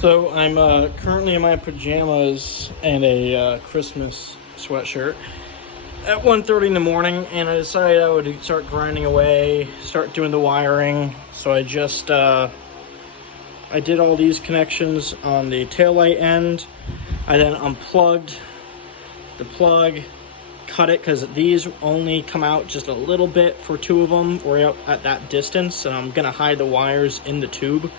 So I'm currently in my pajamas and a Christmas sweatshirt at 1:30 in the morning, and I decided I would start grinding away, start doing the wiring. So I just I did all these connections on the taillight end. I then unplugged the plug, cut it because these only come out just a little bit for two of them. We're at that distance, and I'm gonna hide the wires in the tube.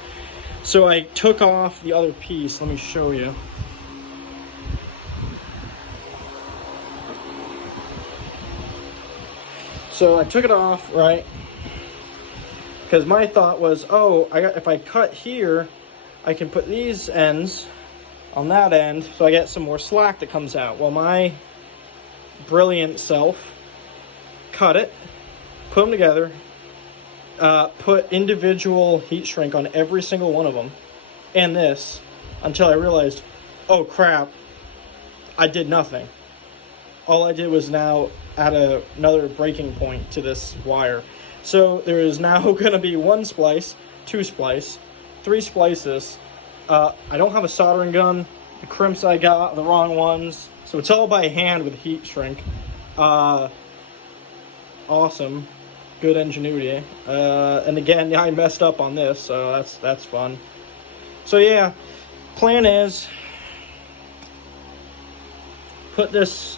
So I took off the other piece. Let me show you. So I took it off, right? Because my thought was, oh, if I cut here, I can put these ends on that end, so I get some more slack that comes out. Well, my brilliant self cut it, put them together, put individual heat shrink on every single one of them, and this, until I realized, oh crap, I did nothing. All I did was now add another breaking point to this wire. So there is now going to be one splice, two splice, three splices. I don't have a soldering gun. The crimps I got are the wrong ones. So it's all by hand with heat shrink. Awesome. Good ingenuity. And again, I messed up on this, so that's fun. So yeah, plan is put this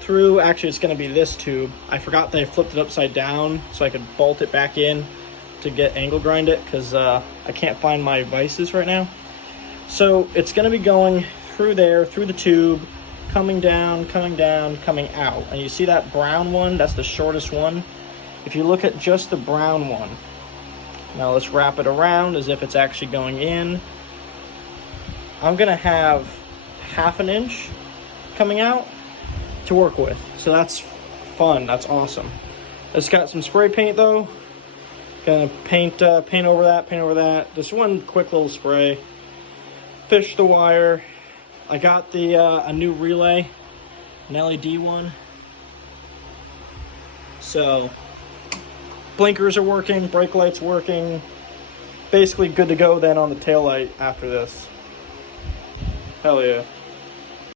through. Actually, it's going to be this tube. I forgot that I flipped it upside down so I could bolt it back in to get angle grind it, because I can't find my vices right now. So it's going to be going through there, through the tube, coming down, coming out. And you see that brown one? That's the shortest one. If you look at just the brown one, now let's wrap it around as if it's actually going in. I'm going to have 1/2 inch coming out to work with. So that's fun. That's awesome. It's got some spray paint though. Gonna paint over that. Just one quick little spray. Fish the wire. I got the a new relay, an LED one. So blinkers are working, brake lights working. Basically good to go then on the taillight after this. Hell yeah.